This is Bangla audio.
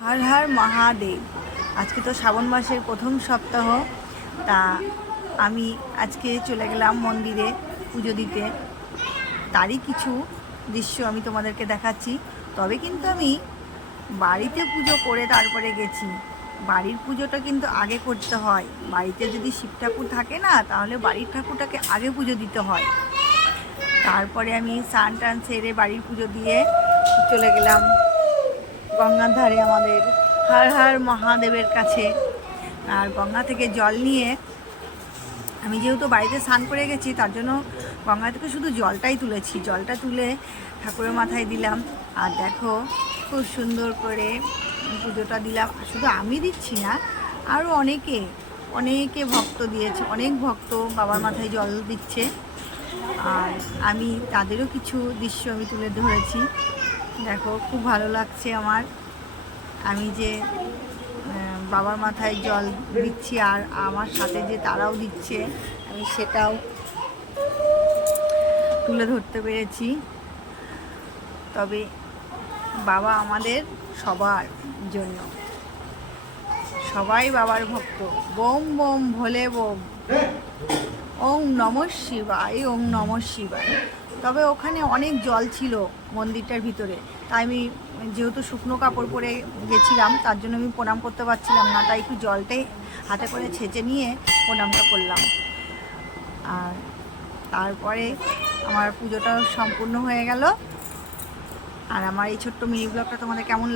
हर हर महादेव। आज के तो श्रावण मासेर प्रथम सप्ताह। ता आमी आज के चले गेलाम मंदिरे पुजो दिते। तारই কিছু দৃশ্য আমি তোমাদেরকে দেখাচ্ছি। তবে কিন্তু আমি বাড়িতে পুজো করে তারপরে গেছি। বাড়ির পুজোটা কিন্তু আগে করতে হয়। বাড়িতে যদি শিব ঠাকুর থাকে না, তাহলে বাড়ির ঠাকুরটাকে আগে পুজো দিতে হয়। তারপরে আমি স্নান টান সেরে বাড়ির পুজো দিয়ে চলে গেলাম গঙ্গার ধারে আমাদের হর হর মহাদেবের কাছে। আর গঙ্গা থেকে জল নিয়ে আমি যেহেতু বাড়িতে স্নান করে গেছি, তার জন্য গঙ্গা থেকে শুধু জলটাই তুলেছি। জলটা তুলে ঠাকুরের মাথায় দিলাম। আর দেখো খুব সুন্দর করে পুজোটা দিলাম। শুধু আমি দিচ্ছি না, আরও অনেকে ভক্ত দিয়েছে। অনেক ভক্ত বাবার মাথায় জল দিচ্ছে। আর আমি তাদেরও কিছু দৃশ্য আমি তুলে ধরেছি। দেখো খুব ভালো লাগছে আমার। আমি যে বাবার মাথায় জল দিচ্ছি আর আমার সাথে যে তারাও দিচ্ছে, আমি সেটাও তুলে ধরতে পেরেছি। তবে বাবা আমাদের সবার জন্য, সবাই বাবার ভক্ত। বোম বোম ভোলে বোম, ওম নমঃ শিবায়, ওম নমঃ শিবায়। তবে ওখানে অনেক জল ছিল মন্দিরটার ভিতরে, তাই আমি যেহেতু শুকনো কাপড় পরে গেছিলাম, তার জন্য আমি প্রণাম করতে পারছিলাম না। তাই একটু জলটাই হাতে করে ছেঁচে নিয়ে প্রণামটা করলাম। আর তারপরে আমার পুজোটাও সম্পূর্ণ হয়ে গেল। আর আমার এই ছোট্ট মিনি ব্লগটা তোমাদের কেমন লাগে?